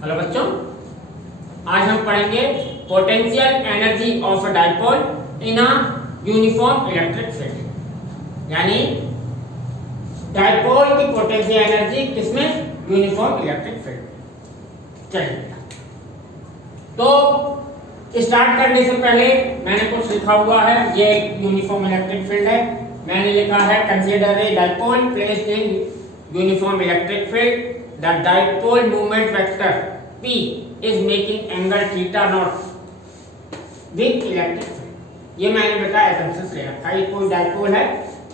Hello बच्चों, आज हम पढ़ेंगे potential energy of a dipole in a uniform electric field. यानी डाइपोल की पोटेंशियल एनर्जी किसमें? Uniform electric field. चलिए, तो स्टार्ट करने से पहले मैंने कुछ लिखा हुआ है। ये एक यूनिफॉर्म इलेक्ट्रिक फील्ड है। मैंने लिखा है consider a dipole placed in uniform electric field. The dipole moment vector P is making angle theta naught with electric field। ये मैंने बेटा एसेंशियल ले रखा है। कोई डाइपोल है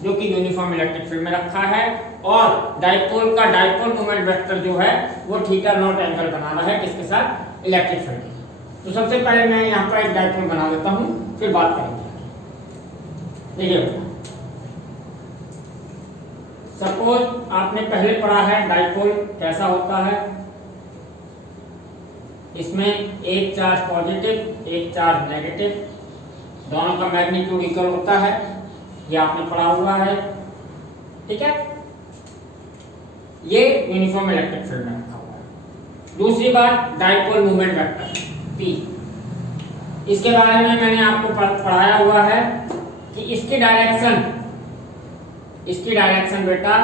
जो कि यूनिफॉर्म इलेक्ट्रिक फील्ड में रखा है और डाइपोल का डाइपोल मोमेंट वेक्टर जो है वो थीटा नॉट एंगल बना रहा है किसके साथ? इलेक्ट्रिक फील्ड के। तो सबसे पहले मैं यहाँ पर एक डाइपोल बना देता हूँ, फिर बात करेंगे। देखिए, सपोज आपने पहले पढ़ा है डाइपोल कैसा होता है। इसमें एक चार्ज पॉजिटिव एक चार्ज नेगेटिव, दोनों का मैग्नीट्यूड इक्वल होता है। ये आपने पढ़ा हुआ है, ठीक है। ये यूनिफॉर्म इलेक्ट्रिक फील्ड में रखा हुआ है। दूसरी बात, डाइपोल मोमेंट वेक्टर P। इसके बारे में मैंने आपको पढ़ाया हुआ है कि इसकी डायरेक्शन बेटा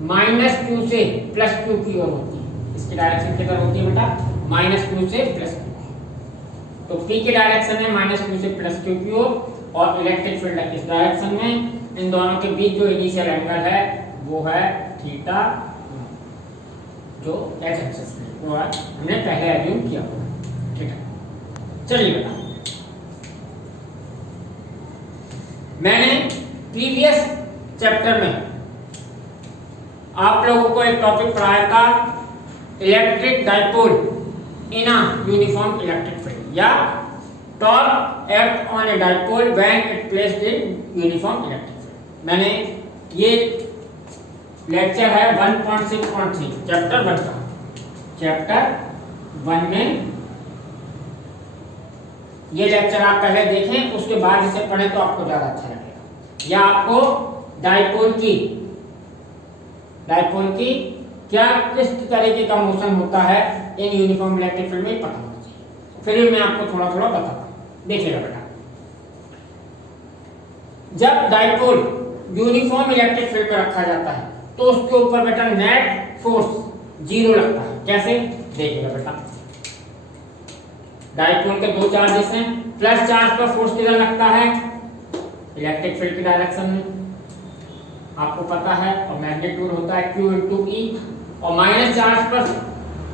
-q से +q की ओर होती है। इसकी डायरेक्शन किधर होती है बेटा? -q से +q। तो P की डायरेक्शन है -q से +q की ओर और इलेक्ट्रिक फील्ड है इस डायरेक्शन में। इन दोनों के बीच जो इनिशियल एंगल है वो है थीटा, जो x एक्सिस है वो है हमने पहले एज्यूम किया हुआ है, ठीक है। चलिए बेटा, मैंने प्रीवियस चैप्टर में आप लोगों को एक टॉपिक पढ़ाया था, electric dipole in a uniform electric field या torque act on a dipole when it placed in uniform electric field. मैंने ये लेक्चर है 1.6.3 चैप्टर 1 का। चैप्टर 1 में ये लेक्चर आप पहले देखें, उसके बाद इसे पढ़ें तो आपको ज्यादा अच्छा लगेगा। या आपको डाइपोल की क्या किस तरीके का मोशन होता है इन यूनिफॉर्म इलेक्ट्रिक फील्ड में पता होना चाहिए। फिर मैं आपको थोड़ा थोड़ा बताता हूं। देखिएगा बेटा, जब डाइपोल यूनिफॉर्म इलेक्ट्रिक फील्ड में रखा जाता है तो उसके ऊपर बेटा नेट फोर्स 0 लगता है। कैसे? देखिएगा बेटा, डाइपोल के दो चार्जेस हैं। प्लस चार्ज पर फोर्स किधर लगता है? इलेक्ट्रिक फील्ड की डायरेक्शन में, आपको पता है। और मैग्नीट्यूड होता है Q × E। और माइनस चार्ज पर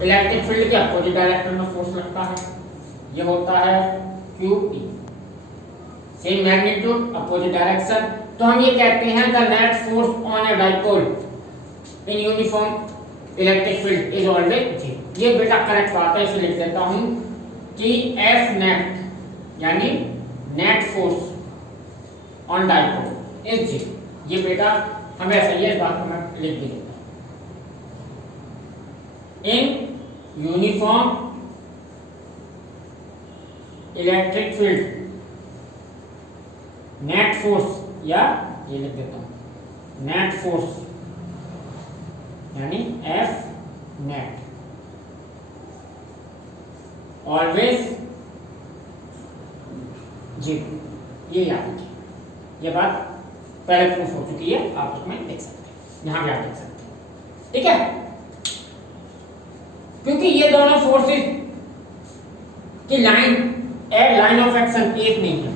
इलेक्ट्रिक फील्ड के अपोजिट डायरेक्शन में फोर्स लगता है, ये होता है QE। Same magnitude opposite direction. तो हम ये कहते हैं the net force on a dipole in uniform electric field is always 0। ये बेटा करेक्ट बात है, इसे लिख देता हूं कि F नेट यानी net force on dipole is 0। ये बेटा हमें ऐसा ही इस बात को मैं लिख भी देता हूं। इन uniform electric field net force, या ये लिख देता हूं नेट फोर्स यानी F नेट ऑलवेज 0। ये याद रखिए, ये बात पहले प्रूफ हो चुकी है, आप उसमें देख सकते हैं, यहां भी आप देख सकते हैं, ठीक है। क्योंकि ये दोनों फोर्सेस की लाइन ऑफ एक्शन एक नहीं है,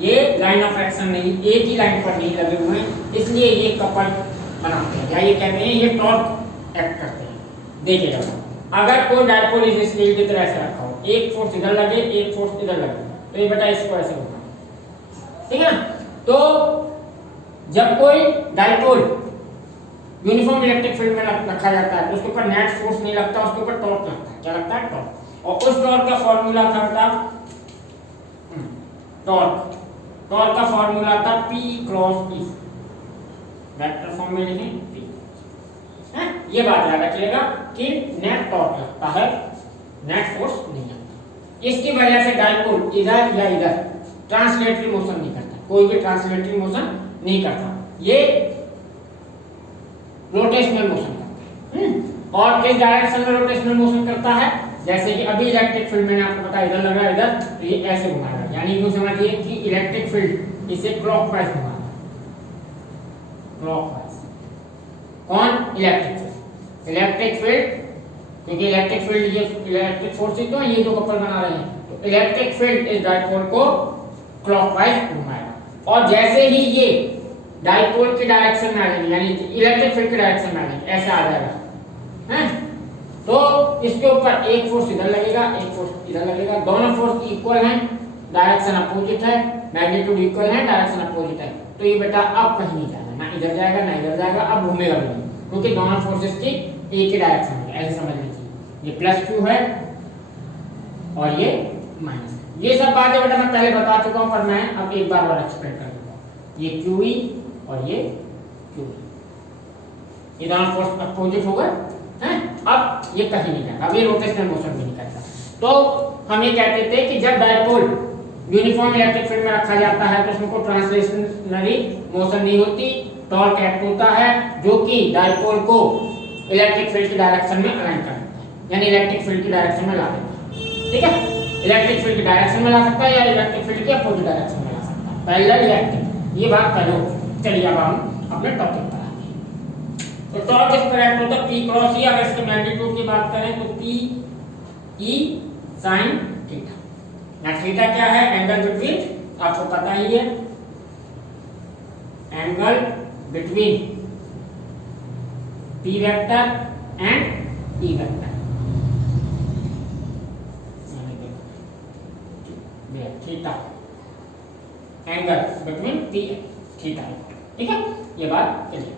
ये लाइन ऑफ एक्शन नहीं, एक ही लाइन पर नहीं लगे हुए हैं, इसलिए ये कपल बनाते हैं या ये कहते हैं ये टॉर्क एक्ट करते हैं। देखिएगा, अगर कोई डाइपोल इस स्केल की तरह से रखा हो, एक फोर्स इधर लगे एक फोर्स इधर लगे, तो ये बेटा इसको ऐसे होगा, ठीक है ना। तो जब कोई डाइपोल यूनिफॉर्म इलेक्ट्रिक फील्ड में रखा जाता है तो उसके ऊपर नेट फोर्स नहीं लगता, उसके ऊपर टॉर्क लगता है। क्या लगता है? टॉर्क। और उस टॉर्क का फॉर्मूला था बेटा टॉर्क का फॉर्मूला था P × E। वेक्टर फॉर्म में लिखें P, है। ये बात याद रखिएगा कि नेट टॉर्क लगता है, नेट फोर्स नहीं लगता। इसकी वजह से डाइपोल इधर या इधर ट्रांसलेटरी मोशन नहीं करता, कोई भी ट्रांसलेटरी मोशन नहीं करता, ये रोटेशनल मोशन करता है। और किस डायरेक्शन में रोटेशनल मोशन करता है, जैसे कि अभी इलेक्ट्रिक फील्ड मैंने आपको बताया इधर लग रहा है इधर, तो ये ऐसे घुमाएगा, यानी यूं समझिए कि इलेक्ट्रिक फील्ड इसे क्लॉकवाइज घुमाएगा, क्लॉकवाइज। कौन? इलेक्ट्रिक फील्ड, क्योंकि इलेक्ट्रिक फील्ड ये इलेक्ट्रिक फोर्स तो ये जो कपल बना रहे हैं, तो इलेक्ट्रिक फील्ड इस डायपोल को क्लॉकवाइज घुमाएगा। और जैसे ही ये डायपोल की डायरेक्शन में आ जाएंगे, यानी इलेक्ट्रिक फील्ड की डायरेक्शन में आ जाएंगे, ऐसे आ जाएगा हैं, तो इसके ऊपर एक फोर्स इधर लगेगा, एक फोर्स इधर लगेगा, दोनों फोर्स इक्वल हैं, डायरेक्शन अपोजिट है, मैग्नीट्यूड इक्वल है, डायरेक्शन अपोजिट है, तो ये बेटा अब कहीं नहीं जाएगा, ना इधर जाएगा ना इधर जाएगा, अब घूमेगा भी नहीं, क्योंकि दोनों फोर्सेस की एक ही डायरेक्शन में, ऐसे समझ लीजिए। ये प्लस क्यू है और ये माइनस। ये सब बातें बेटा मैं पहले बता चुका हूं, पर मैं अब एक बार और एक्सप्लेन कर दूंगा। ये QE और ये QE, ये दोनों फोर्स अपोजिट हो गए हैं, अब ये कहीं नहीं जाएगा, अब ये रोटेशनल मोशन भी नहीं करता। तो हम ये कहते थे कि जब डायपोल यूनिफॉर्म इलेक्ट्रिक फील्ड में रखा जाता है तो उसमें कोई ट्रांसलेशनरी मोशन नहीं होती, टॉर्क एक्ट होता है जो कि डायपोल को इलेक्ट्रिक फील्ड की डायरेक्शन में अलाइन कर देता है, यानी इलेक्ट्रिक फील्ड की डायरेक्शन में ला देता है। ठीक है, इलेक्ट्रिक फील्ड की डायरेक्शन में ला सकता है या इलेक्ट्रिक फील्ड के अपोजिट डायरेक्शन में ला सकता है, पैरेलल या एक्टिव, ये बात पहले हो। चलिए अब हम अपने टॉपिक पर आते हैं। तो टॉर्क इस पर एक्ट होता है P क्रॉस E, अगर इसके मैग्नीट्यूड की बात करें तो P E sin थीटा। ना थीटा क्या है? एंगल बिटवीन, आपको पता ही है, angle between P vector and E vector, theta, angle between P theta. ठीक है, ये बात क्लियर।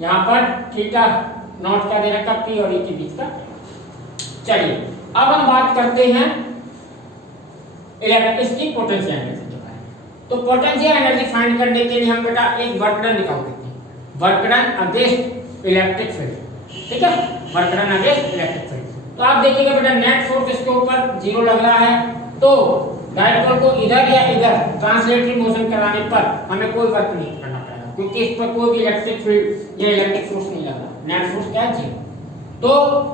यहाँ पर थीटा नॉट का दे रखा P और E के बीच का। चलिए अब हम बात करते हैं इसकी पोटेंशियल एनर्जी के बारे में। तो पोटेंशियल एनर्जी फाइंड करने के लिए हम बेटा एक वर्क डन निकाल देते हैं, work done against electric field. ठीक है, work done against electric field. तो आप देखिएगा बेटा नेट फोर्स इसके ऊपर 0 लग रहा है, तो डायपोल को इधर या इधर ट्रांसलेटरी मोशन कराने पर हमें कोई वर्क नहीं करना पड़ेगा, क्योंकि इस पर कोई भी इलेक्ट्रिक फील्ड या इलेक्ट्रिक फोर्स नहीं लग रहा, नेट फोर्स क्या है? 0। तो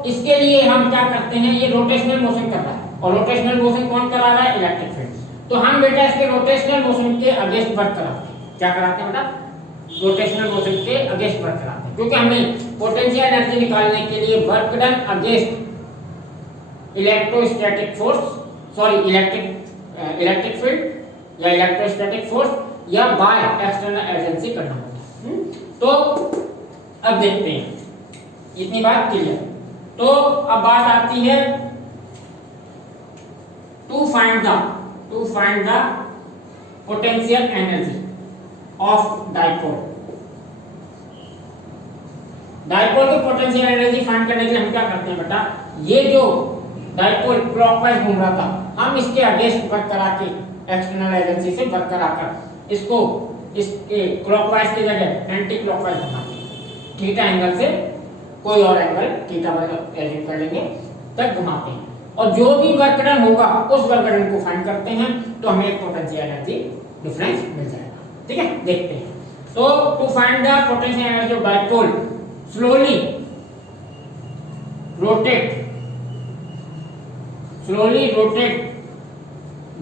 इसके लिए हम क्या करते हैं, ये रोटेशनल मोशन कर रहा है, और रोटेशनल मोशन कौन करा रहा है? Electric field. तो हम बेटा इसके रोटेशनल मोशन के अगेंस्ट वर्क कराते हैं। क्या कराते हैं बेटा? रोटेशनल मोशन के अगेंस्ट वर्क कराते हैं, क्योंकि हमें पोटेंशियल एनर्जी निकालने के लिए work done against electrostatic force, sorry electric field या इलेक्ट्रोस्टैटिक फोर्स या बाय एक्सटर्नल एजेंसी करना होता है। तो अब देखते हैं, इतनी बात क्लियर। तो अब बात आती है to find the potential energy of dipole. Dipole की पोटेंशियल एनर्जी फाइंड करने के लिए हम क्या करते हैं बेटा, ये जो डायपोल क्लॉकवाइज घूम रहा था, हम इसके अगेंस्ट वर्क करा के एक्सटर्नल एजेंसी से वर्क कराकर इसको इसके क्लॉकवाइज की जगह एंटी क्लॉकवाइज घुमाते हैं, थीटा एंगल से कोई और एंगल थीटा एज्यूम कर लेंगे तक घुमाते हैं, और जो भी वर्क डन होगा उस वर्क डन को फाइंड करते हैं, तो हमें एक पोटेंशियल एनर्जी डिफरेंस मिल जाएगा। ठीक है, देखते हैं। तो to find the potential energy of dipole, slowly rotate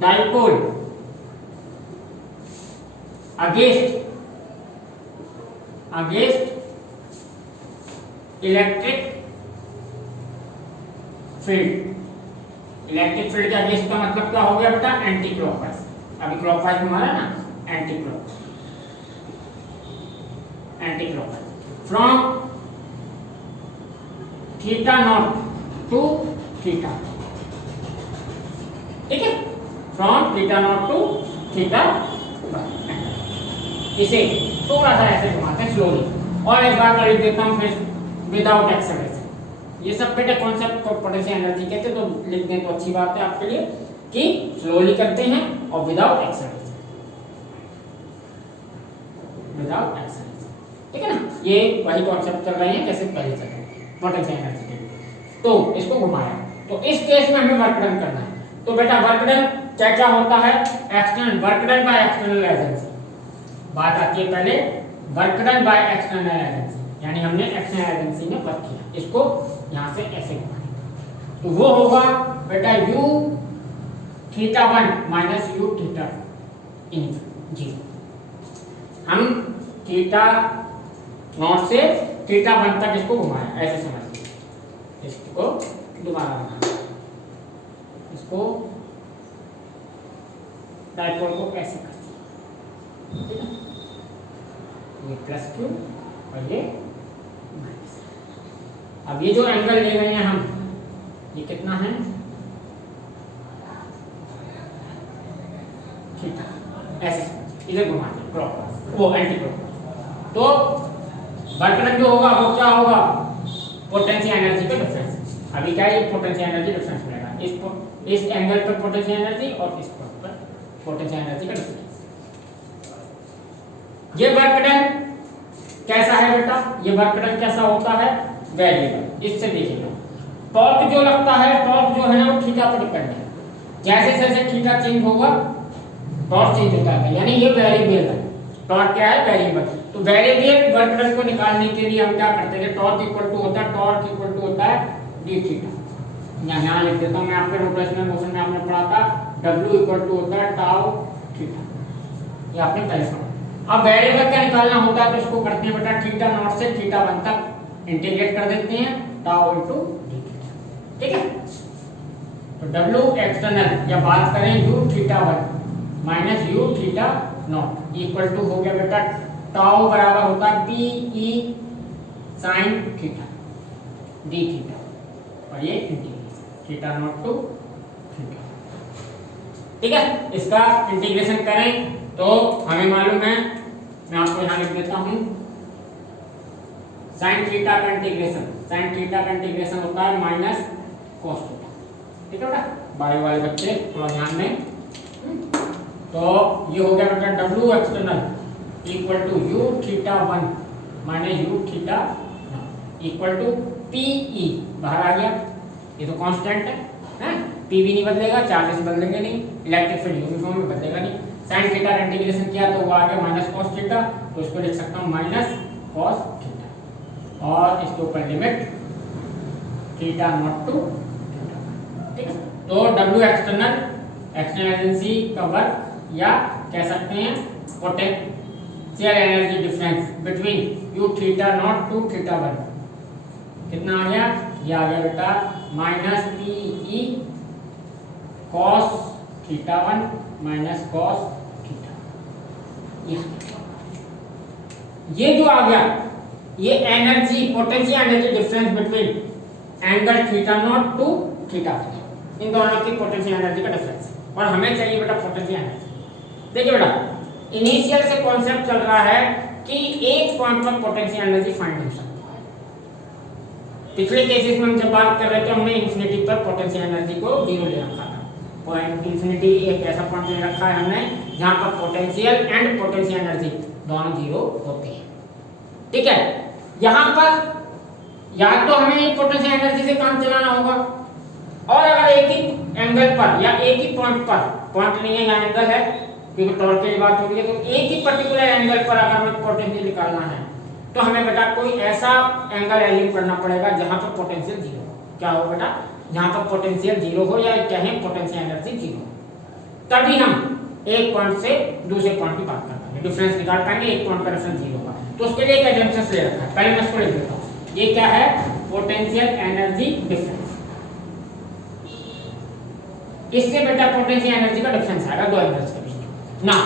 dipole against electric field. Electric field के अगेंस्ट का मतलब क्या हो गया बेटा? Anti clockwise. अभी क्लॉकवाइज हमारा ना, anti clockwise from theta naught to theta. ठीक है, from theta naught to theta, इसे थोड़ा सा ऐसे घुमाते हैं स्लोली। और एक बार मैं लिख देता हूं फिर विदाउट एक्सेलरेशन। ये सब बेटा कॉन्सेप्ट को पोटेंशियल एनर्जी कहते हैं, तो लिख दें तो अच्छी बात है आपके लिए कि स्लोली करते हैं और विदाउट एक्सेलरेशन, विदाउट एक्सेलरेशन। ठीक है ना, ये वही कॉन्सेप्ट चल रहे हैं जैसे पहले चल रहे हैं पोटेंशियल एनर्जी के लिए। तो इसको घुमाया, तो इस केस में हमें वर्क डन करना है। तो बेटा वर्क डन क्या क्या होता है? External work done by external agency. बात आती है पहले work done by external agency. यानी हमने एक्सटर्नल एजेंसी में वर्क किया। इसको यहाँ से ऐसे घुमाएंगे तो वो होगा बेटा u θ1 माइनस u θ इन 0। हम थीटा नॉट से θ1 तक इसको घुमाया, ऐसे समझिए। इसको दोबारा बनाना, इसको डायपोल को ऐसे कर दिया, ठीक है। ये प्लस क्यू और ये माइनस। अब ये जो एंगल ले रहे हैं हम, ये कितना है थीटा, ऐसे इधर घुमा दें क्लॉकवाइज, वो एंटी क्लॉकवाइज। तो वर्क डन जो होगा वो क्या होगा, पोटेंशियल एनर्जी का डिफरेंस। अभी क्या है, ये पोटेंशियल एनर्जी डिफरेंस मिलेगा, इस एंगल पर पोटेंशियल एनर्जी और इस पर पोटेंशियल एनर्जी का डिफरेंस। ये वर्क डन कैसा है बेटा, ये वर्क डन कैसा होता है, वेरिएबल। इससे देखिएगा टॉर्क जो लगता है, टॉर्क जो है ना वो थीटा पर डिपेंड है। जैसे जैसे थीटा चेंज होगा टॉर्क चेंज होता है, यानी ये वेरिएबल है। टॉर्क क्या है, वेरिएबल। तो वेरिएबल वर्क डन को निकालने के लिए हम क्या करते हैं, टॉर्क इक्वल टू होता है डी थीटा। यहाँ लिख देता हूँ मैं, आपके रोटेशनल मोशन में आपने पढ़ा था W इक्वल टू होता है टाउ थीटा, ये आपने पहले पढ़ा। अब वेरिएबल क्या निकालना होता है तो इसको करते हैं बेटा थीटा नॉट से θ1 तक इंटीग्रेट कर देते हैं, टाउ इनटू डी थीटा, ठीक है। तो W एक्सटर्नल या बात करें u θ1 minus u θ0 equal to हो गया बेटा टाउ बराबर होता है P E sin theta D theta, और ये इंटीग्रेशन θ0 टू थीटा, ठीक है। इसका इंटीग्रेशन करें तो हमें मालूम है, मैं आपको यहाँ लिख देता हूँ, sin थीटा का इंटीग्रेशन होता है माइनस cos थीटा, ठीक है बेटा। बायो वाले बच्चे थोड़ा ध्यान दें। तो ये हो गया बेटा W external equal to u θ1 minus u θ0 equal to PE, बाहर आ गया, ये तो कांस्टेंट है, P भी नहीं बदलेगा, चार्जेस बदलेंगे नहीं, इलेक्ट्रिक फील्ड यूनिफॉर्म में बदलेगा नहीं। sin थीटा का इंटीग्रेशन किया तो वो आ गया माइनस cos थीटा, तो इसको लिख सकता हूँ माइनस cos थीटा, और इसके ऊपर लिमिट θ0 टू थीटा, ठीक है। तो W एक्सटर्नल एजेंसी का वर्क, या कह सकते हैं potential energy difference between u θ0 to θ1 कितना आ गया, ये आ गया बेटा minus PE cos θ1 minus cos theta. ये जो आ गया, ये energy potential energy difference between angle θ0 to theta, इन दोनों की पोटेंशियल एनर्जी का डिफरेंस। और हमें चाहिए बेटा पोटेंशियल एनर्जी। देखिए बेटा, इनिशियल से कॉन्सेप्ट चल रहा है कि एक पॉइंट पर पोटेंशियल एनर्जी फाइंड हो सकती है। पिछले केसेस में हम जब बात कर रहे थे हमने इंफिनिटी पर पोटेंशियल एनर्जी को जीरो ले रखा था। पॉइंट इंफिनिटी एक ऐसा पॉइंट ले रखा है हमने जहां पर पोटेंशियल एंड पोटेंशियल एनर्जी दोनों जीरो होते हैं, ठीक है। यहां पर या तो हमें पोटेंशियल एनर्जी से काम चलाना होगा, और अगर एक ही एंगल पर या एक ही पॉइंट पर, पॉइंट नहीं है यहाँ एंगल है क्योंकि टॉर्क की बात हो रही है, तो एक ही पर्टिकुलर एंगल पर अगर हमें पोटेंशियल निकालना है तो हमें बेटा कोई ऐसा एंगल एज्यूम करना पड़ेगा जहां पर पोटेंशियल जीरो हो। क्या हो बेटा, जहां पर पोटेंशियल जीरो हो, या कहें पोटेंशियल एनर्जी जीरो, तभी हम एक पॉइंट से दूसरे पॉइंट की बात कर पाएंगे, डिफरेंस निकाल पाएंगे। एक पॉइंट का डिफरेंस जीरो होगा, तो उसके लिए एक एजम्पशन ले रखा है, पहले मैं इसको लिख देता हूं। ये क्या है, पोटेंशियल एनर्जी डिफरेंस। इससे बेटा पोटेंशियल एनर्जी का डिफरेंस आएगा दो एंगल्स के बीच ना।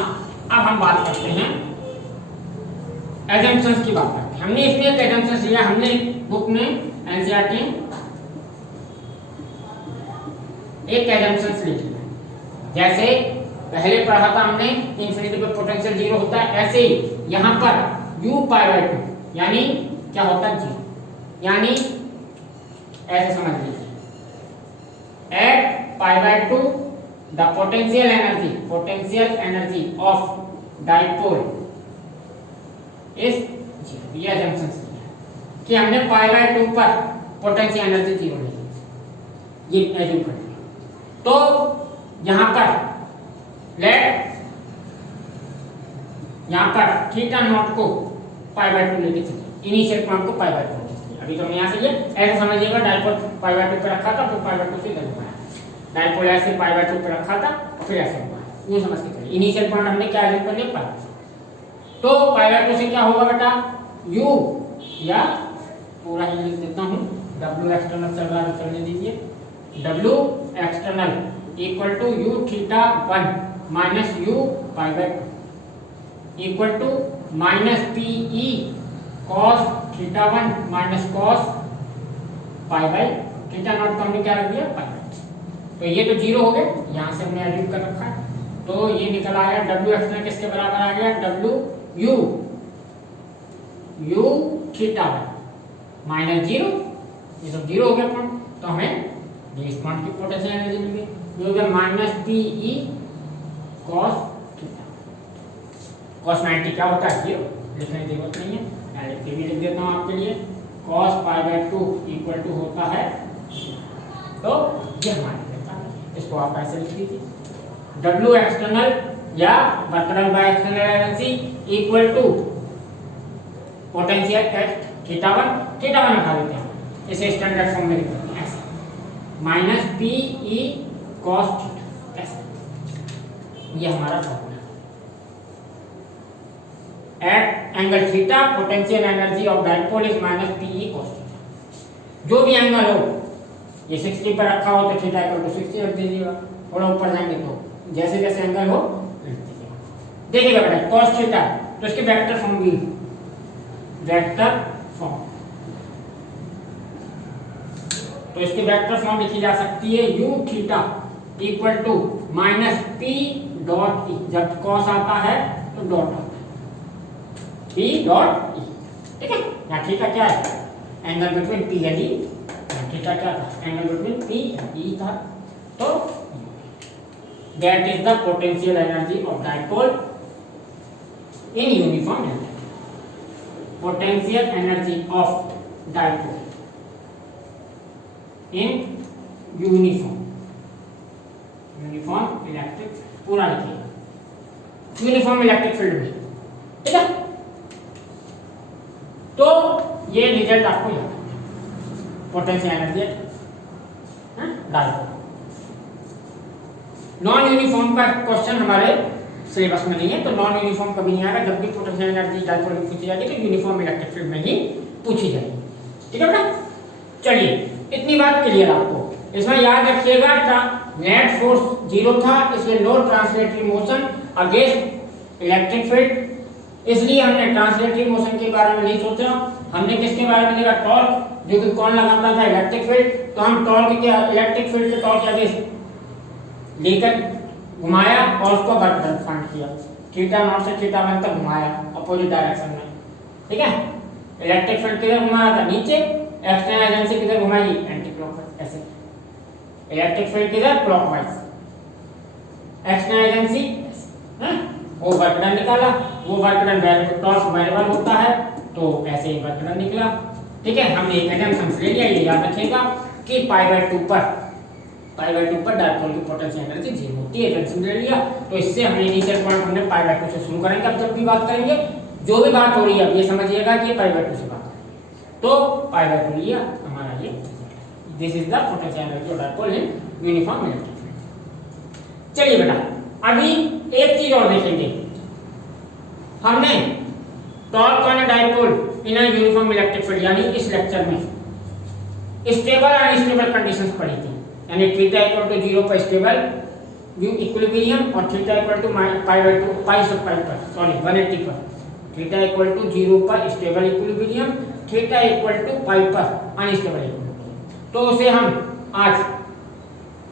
अब हम बात करते हैं एजम्पशंस की बात करते हैं। हमने इसमें एक एजम्पशन लिया, हमने बुक में एनसीईआरटी एक एजम्पशन लिखी है। जैसे पहले पढ़ा था हमने इंफिनिटी पे पोटेंशियल जीरो होता है, ऐसे ही यहाँ पर u π/2 यानी क्या होता है जीरो, यानी ऐसे समझ लीजिए at π/2 the potential energy of dipole is zero. ये एजम्पशन कि हमने π/2 पर पोटेंशियल एनर्जी जीरो ली, ये एज्यूम कर लिया। तो यहाँ पर यहाँ पर θ0 को π/2 लेके चलिए, इनिशियल पॉइंट को पाई बाय 2 अभी तो यहाँ से ये ऐसे समझिएगा, डाइपोल पाई बाय 2 पे रखा था, फिर पाई बाय 2 से इधर घुमाया, डाइपोल ऐसे पाई बाय 2 पे रखा था और फिर ऐसे घुमाया, ये समझ के चलिए। इनिशियल पॉइंट हमने क्या एज्यूम कर लिया, पाई, तो पाई बाय 2 से क्या होगा बेटा, u या पूरा ही लिख देता हूँ, w एक्सटर्नल चल रहा है, चलने दीजिए, w external equal to u theta 1 minus u pi by 2 equal to minus pe cos theta 1 minus cos pi by theta naught को हमने क्या रख दिया, पाई बाय। तो ये तो जीरो हो गए, यहाँ से हमने एडिट कर रखा है, तो ये निकल आया w एक्सटर्नल किसके बराबर आ गया, w u theta 1 minus zero, ये सब जीरो हो गया पॉइंट, तो हमें इस पॉइंट की पोटेंशियल एनर्जी मिल गई, ये हो गया minus pe cos theta. cos 90 क्या होता है, जीरो, लिखने की जरूरत नहीं है, डायरेक्ट भी लिख देता हूँ आपके लिए, cos pi by 2 equal to होता है, तो ये हमारा देता है, इसको आप ऐसे लिख दीजिए, w एक्सटर्नल या work done by external energy equal to potential at theta 1 उठा देते हैं, इसे स्टैंडर्ड फॉर्म में लिखते हैं ऐसे, माइनस pe cos थीटा, ऐसे, ये हमारा formula. At angle theta potential energy of dipole is minus pe cos theta. जो भी एंगल हो, ये 60 पर रखा हो तो थीटा इक्वल टू 60 रख दीजिएगा, थोड़ा ऊपर जाएंगे तो जैसे जैसे एंगल हो देखिएगा बेटा, cos थीटा तो इसके वेक्टर फॉर्म भी, वेक्टर फॉर्म, तो इसकी वेक्टर फॉर्म लिखी जा सकती है u theta equal to minus p dot e, जब cos आता है तो डॉट आता है, p डॉट e, ठीक है। यहाँ थीटा क्या है, angle between p and e, theta क्या था, angle between p and e था, तो that is the potential energy of dipole in uniform electric, potential energy of dipole in uniform electric, पूरा लिखिएगा, यूनिफॉर्म इलेक्ट्रिक फील्ड में, ठीक है। तो ये रिजल्ट आपको याद है, potential energy dipole. Non uniform का क्वेश्चन हमारे सिलेबस में नहीं है, तो नॉन यूनिफॉर्म कभी नहीं आएगा, जब भी पोटेंशियल एनर्जी डाइपोल की पूछी जाएगी तो यूनिफॉर्म इलेक्ट्रिक फील्ड में ही पूछी जाएगी, ठीक है बेटा। चलिए इतनी बात क्लियर आपको, इसमें याद रखिएगा नेट फोर्स जीरो था, इसलिए no translatory motion against electric field, इसलिए हमने ट्रांसलेटरी मोशन के बारे में नहीं सोचा, हमने किसके बारे में देखा, टॉर्क, जो कि कौन लगाता था, इलेक्ट्रिक फील्ड, तो हम टॉर्क के इलेक्ट्रिक फील्ड के टॉर्क के अगेंस्ट लेकर घुमाया और उसको वर्क डन फाइंड किया, थीटा नॉट से थीटा 1 तक घुमाया अपोजिट डायरेक्शन में, ठीक है। इलेक्ट्रिक फील्ड किधर घुमाया था, नीचे, एक्सटर्नल एजेंसी किधर घुमाई, एंटी क्लॉकवाइज, ऐसे इलेक्ट्रिक फील्ड किधर, क्लॉकवाइज, एक्सटर्नल एजेंसी, वो वर्क डन निकाला, वो वर्क डन टॉर्क वेरिएबल होता है, तो ऐसे ही वर्क डन निकला, ठीक है। हमने एक एग्जांपल ले लिया, ये याद रखिएगा कि पाई बाय 2 पर डाइपोल की पोटेंशियल एनर्जी जीरो होती है, एग्जांपल ले लिया, तो इससे हमने इनिशियल पॉइंट हमने पाई बाय 2 से शुरू करेंगे, अब जब भी बात करेंगे, जो भी बात हो रही है, अब ये समझिएगा कि पाई बाय 2 से बात, तो पाई बाय 2 लिया हमारा, ये this is the potential energy of dipole in uniform electric field. चलिए बेटा अभी एक चीज और देखेंगे, हमने torque on dipole in a uniform electric field यानी इस लेक्चर में स्टेबल और अनस्टेबल कंडीशंस पढ़ी थी, यानी थीटा इक्वल टू 0 पर स्टेबल इक्विलिब्रियम और theta equal to pi by 2 pi सब पाई पर, सॉरी 180 पर, थीटा इक्वल टू 0 पर stable equilibrium, theta equal to pi पर अनस्टेबल इक्विलिब्रियम, तो उसे हम आज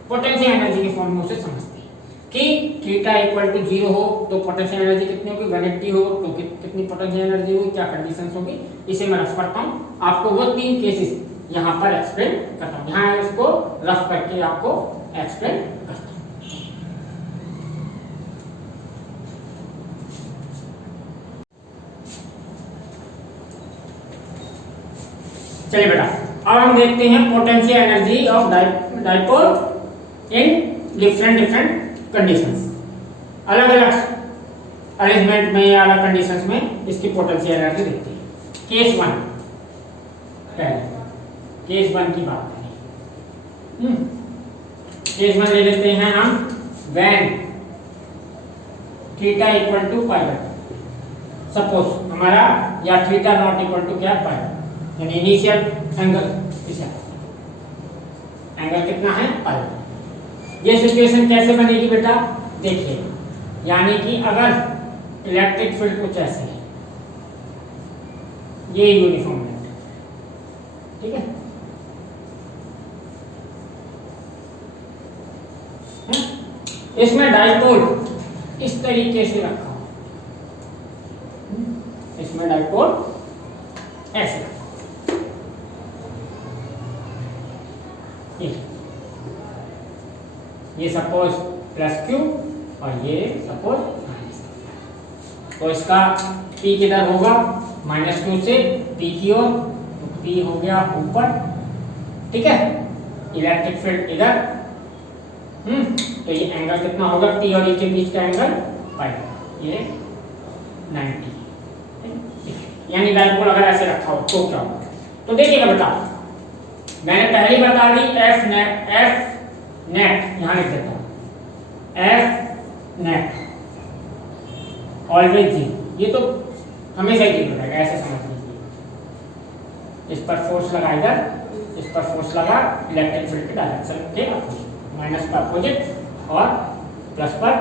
पोटेंशियल एनर्जी के फॉर्म में उसे समझते हैं कि थीटा इक्वल टू 0 हो तो पोटेंशियल एनर्जी कितनी होगी, 180 हो तो कितनी पोटेंशियल एनर्जी होगी, क्या कंडीशंस होगी, इसे मैं रफ करता हूँ, आपको वो 3 केसेस यहाँ पर एक्सप्लेन करता हूँ, यहाँ इसको रफ करके आपको एक्सप्लेन करता हूँ। चलिए बेटा अब हम देखते हैं potential energy of dipole in different conditions, अलग अलग अरेंजमेंट में या अलग कंडीशंस में इसकी पोटेंशियल एनर्जी देखते हैं। केस 1 पहले, केस 1 की बात करें। केस 1 ले लेते हैं हम, when theta equal to pi. Suppose हमारा या थीटा नॉट इक्वल टू क्या, पाई, यानी इनिशियल एंगल एंगल कितना है, पाई। ये सिचुएशन कैसे बनेगी बेटा, देखिए, यानी कि अगर इलेक्ट्रिक फील्ड कुछ ऐसे है, ये यूनिफॉर्म है, ठीक है, इसमें डाइपोल इस तरीके से रखा, इसमें डाइपोल ऐसे रखा, ये सपोज प्लस क्यू और ये सपोज माइनस, तो इसका P किधर होगा, माइनस क्यू से P की ओर, तो P हो गया ऊपर, ठीक है, इलेक्ट्रिक फील्ड इधर, तो ये एंगल कितना होगा, P और E के बीच का एंगल पाई, ये 90, यानी डाइपोल अगर ऐसे रखा हो तो क्या होगा। तो देखिएगा बेटा, मैंने पहले बता दी एफ नेट यहां लिख देता हूं, एफ नेट ऑलवेज जी, ये तो हमेशा ही जीरो रहेगा, ऐसे समझ लीजिए। इस पर फोर्स लगा इधर, इस पर फोर्स लगा इलेक्ट्रिक फील्ड के डायरेक्शन के अपोजिट, माइनस पर अपोजिट और प्लस पर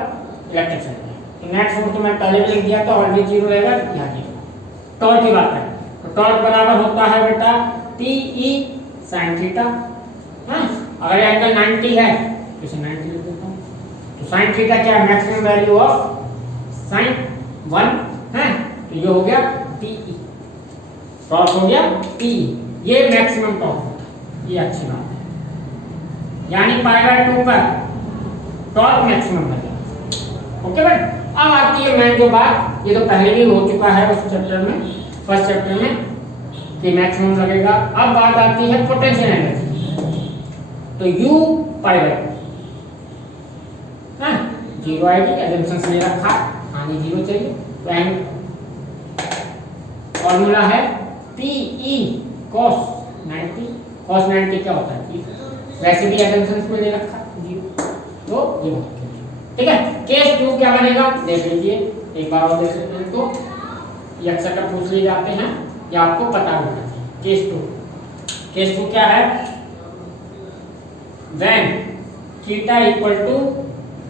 इलेक्ट्रिक फील्ड। तो नेट फोर्स तो मैं पहले भी लिख दिया था, ऑलवेज जीरो रहेगा, यहाँ जीरो। टॉर्क की बात करें तो टॉर्क बराबर होता है बेटा PE sin थीटा, अगर एंगल 90 है तो इसे 90 लिख देता हूं, तो sin थीटा क्या है, मैक्सिमम वैल्यू ऑफ sin 1 है, तो ये हो गया PE, टॉर्क हो गया PE, ये मैक्सिमम टॉर्क होता है, ये अच्छी बात है, यानी π/2 पर टॉर्क मैक्सिमम है। ओके भाई, अब आती है मेन जो बात, ये तो पहले भी हो चुका है उस चैप्टर में, फर्स्ट चैप्टर में, कि मैक्सिमम लगेगा। अब बात आती है पोटेंशियल एनर्जी, तो U π/2 जीरो आएगी, एजम्पशन से रखा, आनी जीरो चाहिए, तो फॉर्मूला है PE cos 90, cos 90 क्या होता है, वैसे भी एजम्पशन में ले रखा जीरो, तो ये ठीक है। केस 2 क्या बनेगा, देख लीजिए एक बार और देख लेते हैं, तो ये अक्सर पूछ लिए जाते हैं, ये आपको पता होना चाहिए। केस 2 क्या है, when theta equal to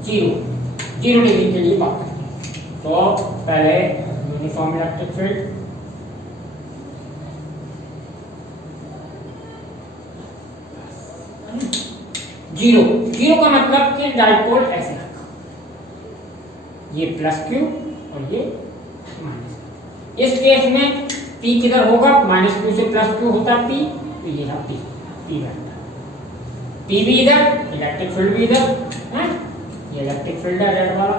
0 degree के लिए बात करते हैं। तो पहले यूनिफॉर्म इलेक्ट्रिक फील्ड, जीरो का मतलब कि डाइपोल ऐसे रखा, ये प्लस क्यू और ये माइनस। इस केस में P किधर होगा, माइनस क्यू से प्लस क्यू होता है P, तो ये है P रहता है, P भी इधर, इलेक्ट्रिक फील्ड भी इधर है, ये इलेक्ट्रिक फील्ड है रेड वाला,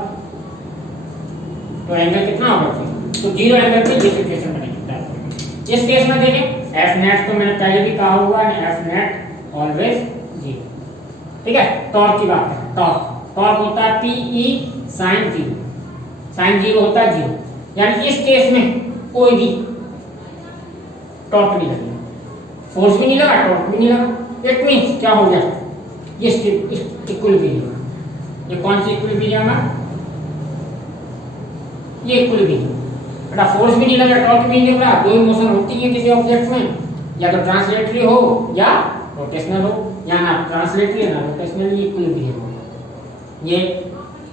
तो एंगल कितना होगा, तो जीरो एंगल पे ये सिचुएशन बनेगी। इस केस में देखें एफ नेट, तो मैंने पहले भी कहा हुआ है एफ नेट ऑलवेज जीरो, ठीक है। टॉर्क की बात है, टॉर्क होता है PE sin 0, sin 0 होता है जीरो, यानी इस केस में कोई भी टॉर्क नहीं लगेगा, फोर्स भी नहीं लगा, टॉर्क भी नहीं लगा। इट मींस क्या हो गया, ये इक्विलिब्रियम, ये कौन सी इक्विलिब्रियम है, ये इक्विलिब्रियम, बेटा फोर्स भी नहीं लगा, टॉर्क भी नहीं लगा, दो ही मोशन होती है किसी ऑब्जेक्ट में, या तो ट्रांसलेटरी हो या रोटेशनल हो, या ना ट्रांसलेटरी है ना रोटेशनल, ये इक्विलिब्रियम हो। ये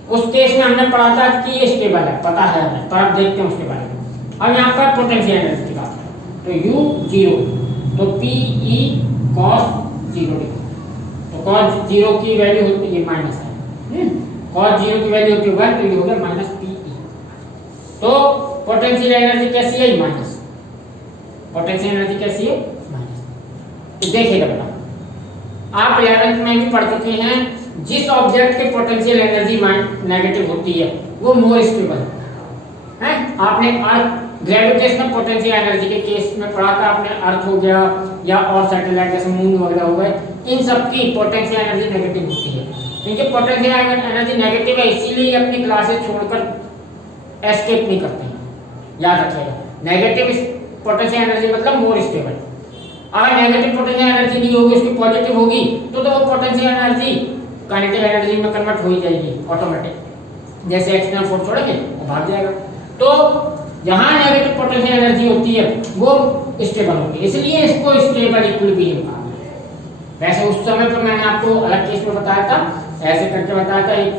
उस केस में हमने पढ़ा था कि ये स्टेबल है, पता है हमें, तो आप देखते हैं उसके बारे में। अब यहाँ पर पोटेंशियल एनर्जी की बात है, तो U 0, तो PE cos 0 डिग्री, तो cos 0 की वैल्यू होती है माइनस है, cos 0 की वैल्यू होती है 1, तो ये हो गया माइनस PE। तो पोटेंशियल एनर्जी कैसी है, माइनस, पोटेंशियल एनर्जी कैसी है, माइनस। तो देखिएगा बेटा, आप 11th में भी पढ़ चुके हैं, जिस ऑब्जेक्ट के पोटेंशियल एनर्जी नेगेटिव होती है वो मोर स्टेबल है। आपने अर्थ ग्रेविटेशनल पोटेंशियल एनर्जी के केस में पढ़ा था आपने, अर्थ हो गया या और सैटेलाइट जैसे मून वगैरह हो गए, इन सब की पोटेंशियल एनर्जी नेगेटिव होती है। इनके पोटेंशियल एनर्जी नेगेटिव है, इसीलिए अपनी क्लासेस छोड़कर एस्केप नहीं करते हैं, याद रखिएगा। नेगेटिव पोटेंशियल एनर्जी मतलब मोर स्टेबल। अगर नेगेटिव पोटेंशियल एनर्जी नहीं होगी, उसकी पॉजिटिव होगी, तो वो पोटेंशियल एनर्जी काइनेटिक एनर्जी में कन्वर्ट हो ही जाएगी ऑटोमेटिक। जैसे एक्सटर्नल फोर्स छोड़ेंगे वो भाग जाएगा। तो जहां नेगेटिव पोटेंशियल एनर्जी होती है वो स्टेबल होगी, इसलिए इसको स्टेबल इक्विलिब्रियम कहा है। वैसे उस समय पर मैंने आपको अलग केस में बताया था, ऐसे करके बताया था एक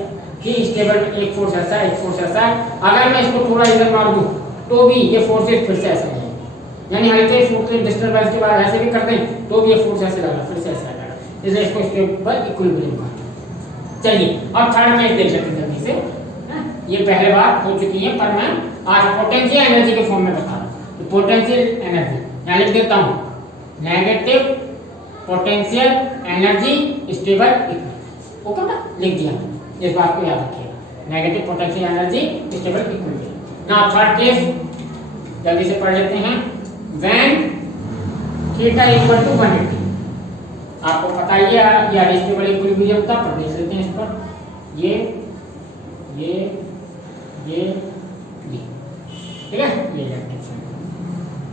कि स्टेबल में एक फोर्स ऐसा है, एक फोर्स ऐसा है। अगर मैं इसको थोड़ा इधर मार दूं तो भी ये फोर्सेस फिर से ऐसा है, यानी हल्के फोर्स डिस्टर्बेंस के बाद ऐसे भी कर दें तो भी ये फोर्स ऐसे लगा, फिर से ऐसा आएगा, इसलिए इसको स्टेबल इक्विलिब्रियम कहा। चलिए अब थर्ड केस देख लेते हैं जल्दी से। ये पहले बार हो चुकी है पर मैं आज पोटेंशियल एनर्जी के फॉर्म में बता रहा हूं। तो पोटेंशियल एनर्जी यहां लिख देता हूं, negative potential energy stable equilibrium. Okay ना, लिख दिया, इस बात को याद रखिएगा, negative potential energy stable equilibrium. Now third case जल्दी से पढ़ लेते हैं। व्हेन थीटा इक्वल टू 180, आपको पता ही है ये अनस्टेबल इक्विलिब्रियम था, पढ़ लेते हैं इस पर। ये ठीक है,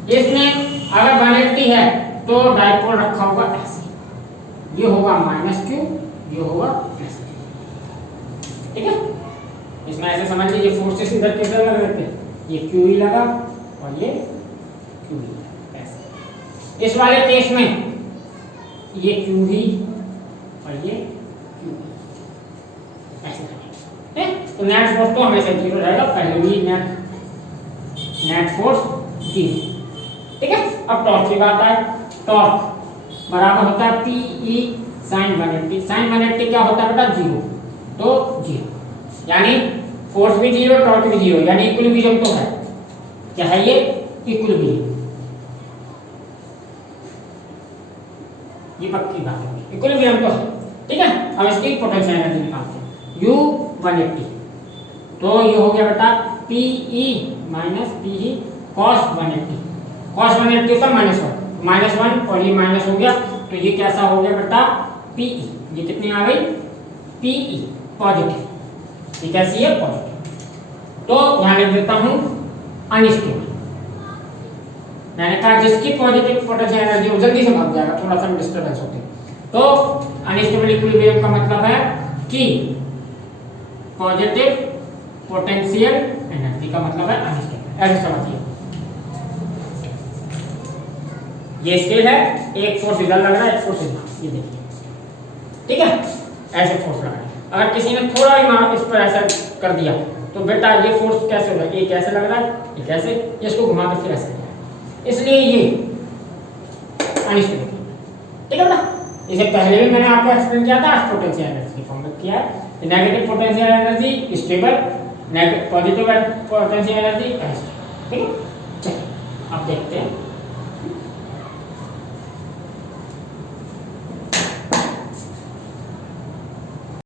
ये इसमें अगर 180 है तो डाइपोल रखा होगा ऐसे, ये होगा -q, ये होगा ऐसे, ठीक है। इसमें ऐसे समझ लीजिए फोर्सेस इधर किधर लग रहे थे, ये q ही लगा और ये q ही ऐसे। इस वाले केस में ये q ही और ये q ऐसे है। तो नेट फोर्स तो हमेशा 0 रहेगा, पहले भी नेट फोर्स 0, ठीक है। अब टॉर्क की बात है। टॉर्क बराबर होता है PE sin 180। sin 180 क्या होता है बेटा, 0, तो 0, यानी फोर्स भी 0, टॉर्क भी 0, यानी इक्विलिब्रियम तो है। क्या है ये, इक्विलिब्रियम, ये पक्की बात है, इक्विलिब्रियम तो है, ठीक है। अब इसकी पोटेंशियल एनर्जी निकालते हैं, U 180, तो ये हो गया बेटा PE minus PE cos 180, cos 180 का -1 और ये माइनस हो गया, तो ये कैसा हो गया बेटा PE, ये कितनी आ गई PE पॉजिटिव, ये कैसी है पॉजिटिव। तो यहाँ लिख देता हूँ अनस्टेबल, मैंने कहा जिसकी पॉजिटिव पोटेंशियल एनर्जी हो जल्दी से भाग जाएगा, थोड़ा सा डिस्टर्बेंस होते हैं। तो अनस्टेबल इक्विलिब्रियम का मतलब है कि पॉजिटिव पोटेंशियल एनर्जी का मतलब है अनस्टेबल, ऐसे समझिए। ये स्केल है, एक फोर्स इधर लग रहा है, एक फोर्स इधर, ये देखिए, ठीक है, ऐसे फोर्स लग रहा है। अगर किसी ने थोड़ा ही इस पर ऐसा कर दिया तो बेटा ये फोर्स कैसे होगा, ये कैसे लग रहा है, ये कैसे, इसको घुमा के फिर ऐसे, इसलिए ये अनस्टेबल, ठीक है ना। इसे पहले भी मैंने आपको एक्सप्लेन किया था, पोटेंशियल एनर्जी फॉर्म में किया है। Negative potential energy stable, positive potential energy unstable, ठीक है। चलिए अब देखते हैं